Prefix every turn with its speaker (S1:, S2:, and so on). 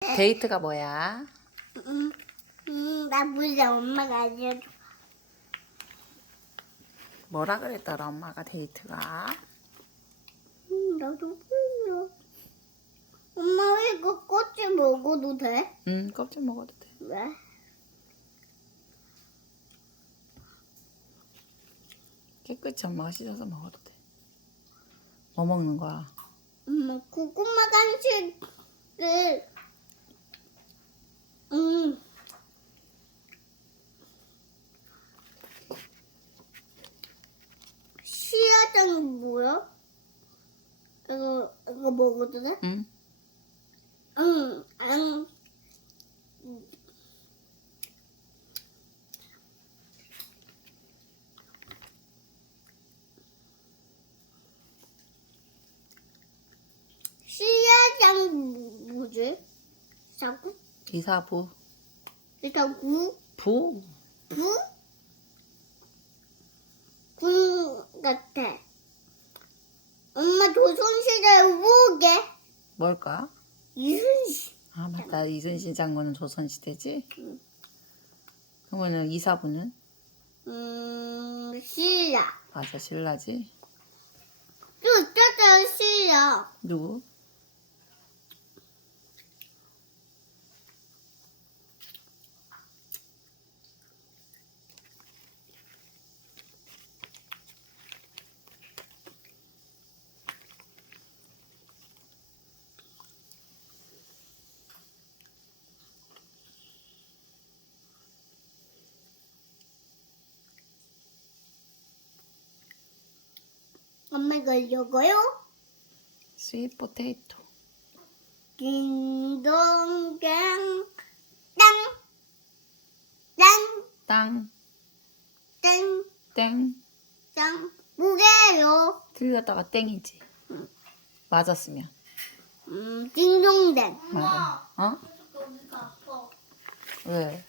S1: 데이트가 뭐야?
S2: 음, 음, 나 몰라. 엄마가 알려줘.
S1: 뭐라 그랬더라 엄마가 데이트가?
S2: 음, 나도 몰라. 엄마 왜 이거 꽃을 먹어도 돼?
S1: 응 껍질 먹어도 돼.
S2: 왜?
S1: 깨끗이 엄마가 씻어서 먹어도 돼. 뭐 먹는 거야?
S2: 엄마 고구마 간식을 음 씨앗장 뭐야? 이거 이거 먹어도 돼?
S1: 응.
S2: 응, 응. 씨앗장 뭐지? 사구?
S1: 이사부
S2: 사구?
S1: 부
S2: 부? 군 같아. 엄마 조선시대 뭐게?
S1: 뭘까?
S2: 이순신.
S1: 아 맞다 이순신 장군은 조선시대지?
S2: 응.
S1: 그러면은 이사부는
S2: 음, 신라.
S1: 맞아 신라지?
S2: 또 있었어요, 신라.
S1: 누구?
S2: 엄마가 이거요?
S1: 스윗 포테이토
S2: 딩동댕 땅. 땅.
S1: 땅
S2: 땅.
S1: 땡
S2: 땅. 뭐게요?
S1: 틀렸다가 땡이지 맞았으면
S2: 음, 딩동댕.
S1: 맞아 어? 왜?